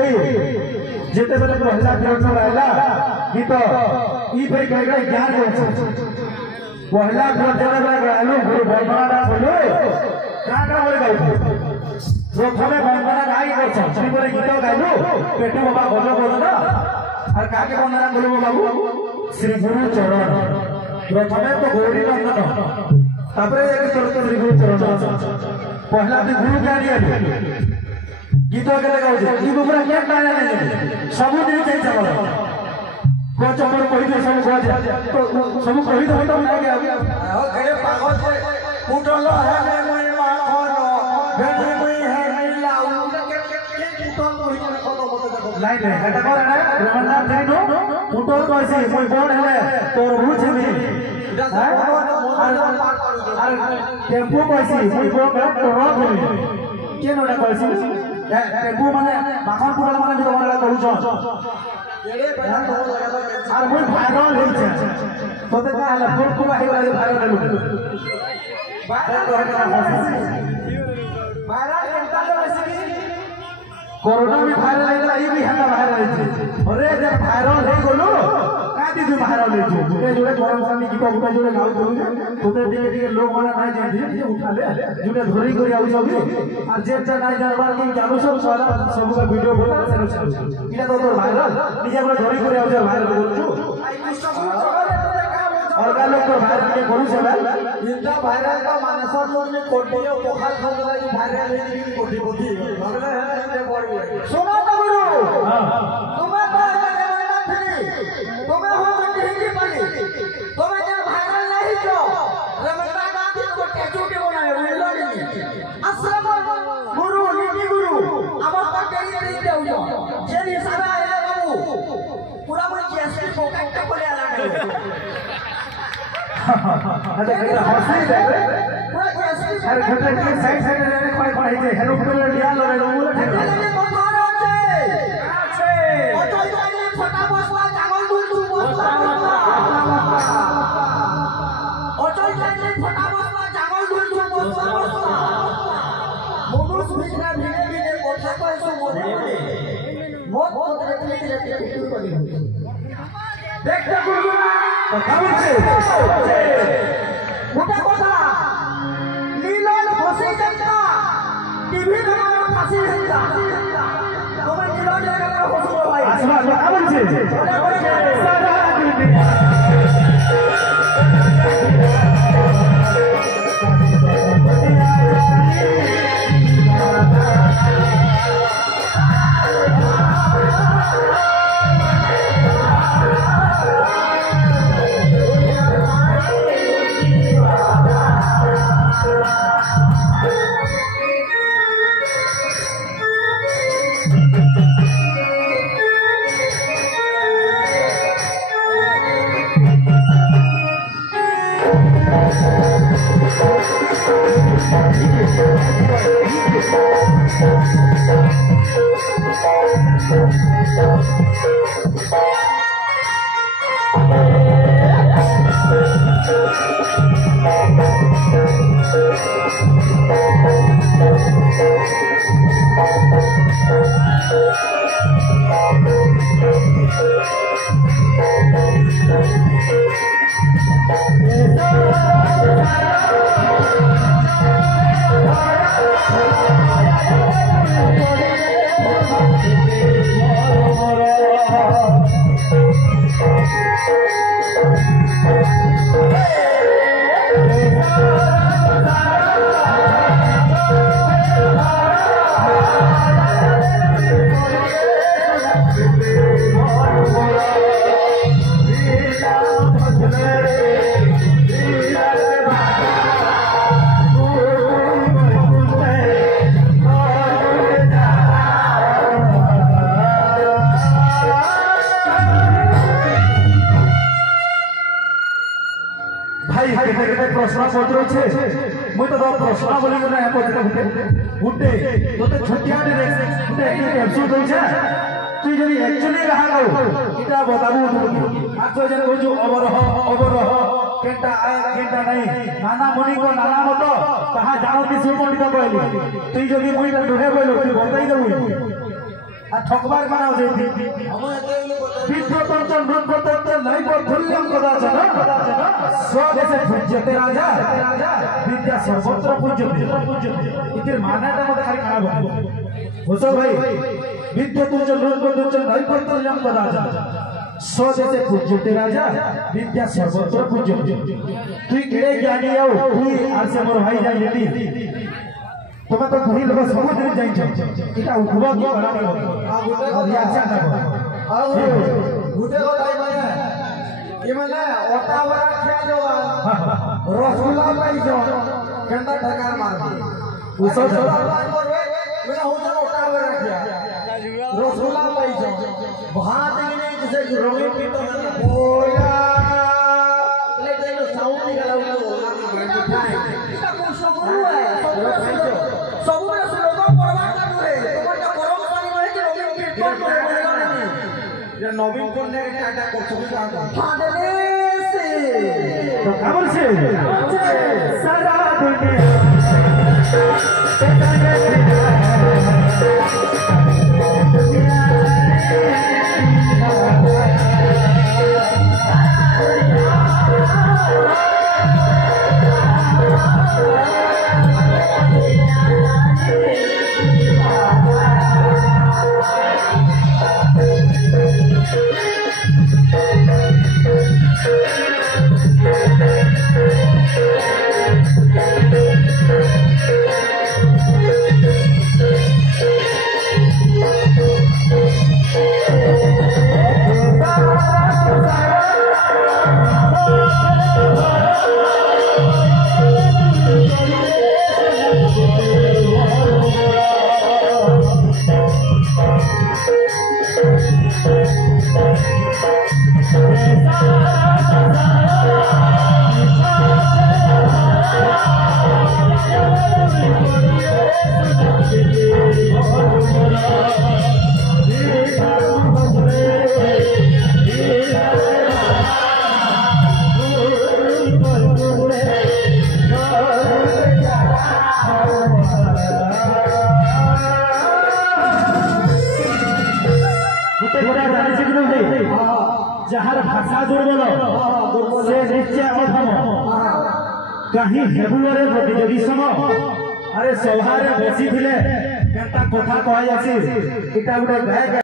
जिते बेले पहला किलोमीटर आइला कि तो ई भाई कहेगा ज्ञान हो पहला किलोमीटर बेले आलू गुरु भगवान बोलो काका होई गाउ प्रथमे बंदना गाई करछ श्री बोले गीत गाइलु पेटू बाबा बोलो बोलो ना और काके बंदना बोलो बाबू श्री गुरु चरण प्रथमे तो गौरी नंदन तापरे एक तोर श्री गुरु चरण पहला दी गुरु ज्ञान दिया गीत के लगाउ ई गुबरा के गाना नहीं सब दिन चाहिए चलो को चपर कहि दे सब को सब कहि दे तो ना के हो करे पागल से फुटल है मैं माखन भेड़ी में है नहीं लाऊ के फुटल कहि खतो मत लाइन है एटा कर ना रमनाथ देनो फुटल कइसे कोई बोर्ड है तोर बुझमी टेम्पो कइसे कोई बोर्ड तो रोक के नोटा कइसे टेम्पो माने माखन फुटल माने जो हमरा कहू एड़े बयान हो लगा और मुई भागल होई छे तोते का हला फोन को बाही वाला भागल लोग बाहर तो बाहर घंटा तो ऐसे कोरोना में वायरल आइला ई भी हमरा बाहर रही छे अरे जब वायरल हो गेलो काती तू बाहर ले छे जुड़े जुड़े गरम पानी की गुटा जुड़े गाउ करू तोते टिके टिके लोग माने नाही जाई जे उठा ले जुड़े धरी करी आउ जबी और जे जे नाही जारबार की चालू सब सारा सब का वीडियो बना चलो इला तो वायरल निजे हमरा धरी करी आउ जे वायरल करू और का लोग को वायरल के करू से इनका वायरल का मानस लोग में कोटी और पोखल खा रहा वायरल है की कोटी कोटी लगले है बड़ी सुनो तो गुरु तुम्हें तुम्हें हो हिंदी पढ़ी तुम्हें जब वायरल नहीं जो रमता गांधी को टैटू के बनाए बुझलो नहीं असलम गुरु नीति गुरु अब का करी नहीं देउ जे नि सारा आइला बाबू पूरा मन जीएसटी फोकट के बोले आला अच्छा केला हंसी दे पूरा जीएसटी अरे घटे के साइड साइड रे कोई कोई है हेलो कर लिया लो रे बोले ठीक देखते गुरु तो खबर से मोटा कोठा नीलन फंसी जनता टीवी में फंसी जनता तो मैं नीलन जगह पर फंसो भाई अच्छा खबर से सारा Thank you. प्रश्न पत्र मुझे तो प्रश्न बोली गुटे तो छोटिया गुटे एपिसोड होइछे तू जदी एक्चुअली रहा इटा बताबू आखो जन जो अवरह केटा केटा नहीं नाना मुनि को नाना मत कहा जानती से पंडित कहली तू जदी मुई ढोहे बोलो तू बताई देबू आ ठकबार बनाओ जेती विद्वतंत्र नृपतंत्र नहीं बधुल्यम कदाचन स्वदेशे पूज्यते राजा विद्या सर्वत्र पूज्यते इतिर मान्यता मते खाली खराब हो होसो भाई विद्वतंत्र नृपतंत्र नहीं बधुल्यम कदाचन स्वदेशे पूज्यते राजा विद्या सर्वत्र पूज्यते तू केड़े ज्ञानी आओ तू आज से मोर भाई जाई लेती तुम तो तुही लोग सब दिन जाई छ इटा उठवा की बना और रिएक्शन ना और गुटे को ताई माने ये माने ओटा वरा खिया जो रसगुल्ला पाई जो केंदा ढकार मार दी उसो मेरा हो जा ओटा वरा खिया रसगुल्ला पाई जो भात ने जैसे रंगीन पीतो बोला ले जो साउंड निकाला मिठाई इटा को सब है सब में से लोग परवाह करे तुम्हारे परम पानी में जे रंगीन कीर्तन करे ये नवीन कोन ने टाटा को सब का फादले से तो खबर से सारा दुनिया जहार भाषा दुर्बल से निश्चय अधम कहीं हेबुआरे प्रतियोगी सम अरे सभारे बसी थिले केता कथा कहै आसी इटा गुटे गाय